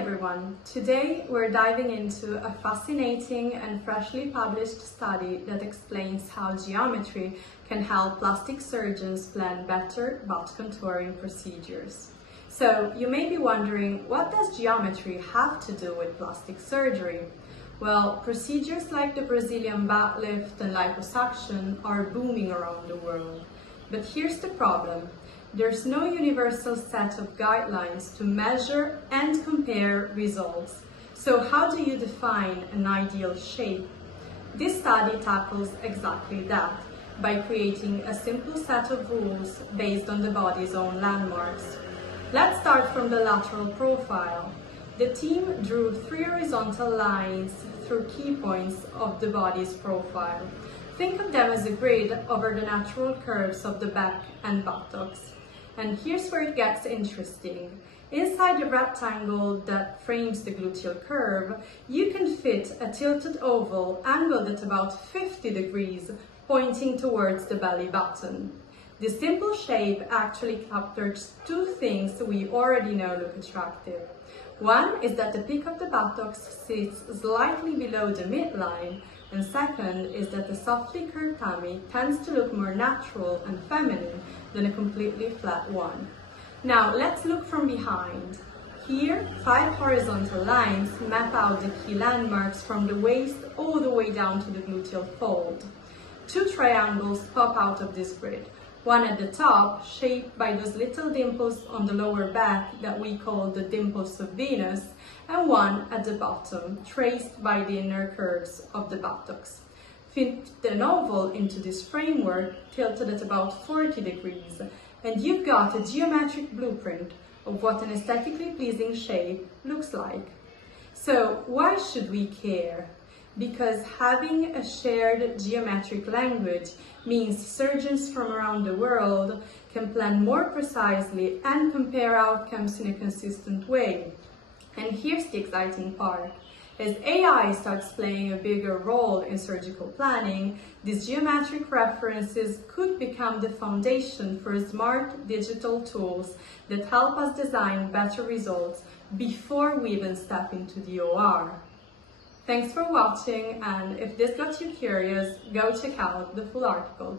everyone! Today we're diving into a fascinating and freshly published study that explains how geometry can help plastic surgeons plan better butt contouring procedures. So you may be wondering, what does geometry have to do with plastic surgery? Well, procedures like the Brazilian butt lift and liposuction are booming around the world. But here's the problem. There's no universal set of guidelines to measure and compare results. So how do you define an ideal shape? This study tackles exactly that by creating a simple set of rules based on the body's own landmarks. Let's start from the lateral profile. The team drew 3 horizontal lines through key points of the body's profile. Think of them as a grid over the natural curves of the back and buttocks. And here's where it gets interesting. Inside the rectangle that frames the gluteal curve, you can fit a tilted oval angled at about 50 degrees, pointing towards the belly button. This simple shape actually captures 2 things we already know look attractive. One is that the peak of the buttocks sits slightly below the midline, and second is that the softly curved tummy tends to look more natural and feminine than a completely flat one. Now let's look from behind. Here, 5 horizontal lines map out the key landmarks from the waist all the way down to the gluteal fold. 2 triangles pop out of this grid. One at the top, shaped by those little dimples on the lower back that we call the dimples of Venus, and one at the bottom, traced by the inner curves of the buttocks. Fit an oval into this framework, tilted at about 40 degrees, and you've got a geometric blueprint of what an aesthetically pleasing shape looks like. So why should we care? Because having a shared geometric language means surgeons from around the world can plan more precisely and compare outcomes in a consistent way. And here's the exciting part. As AI starts playing a bigger role in surgical planning, these geometric references could become the foundation for smart digital tools that help us design better results before we even step into the OR. Thanks for watching, and if this got you curious, go check out the full article.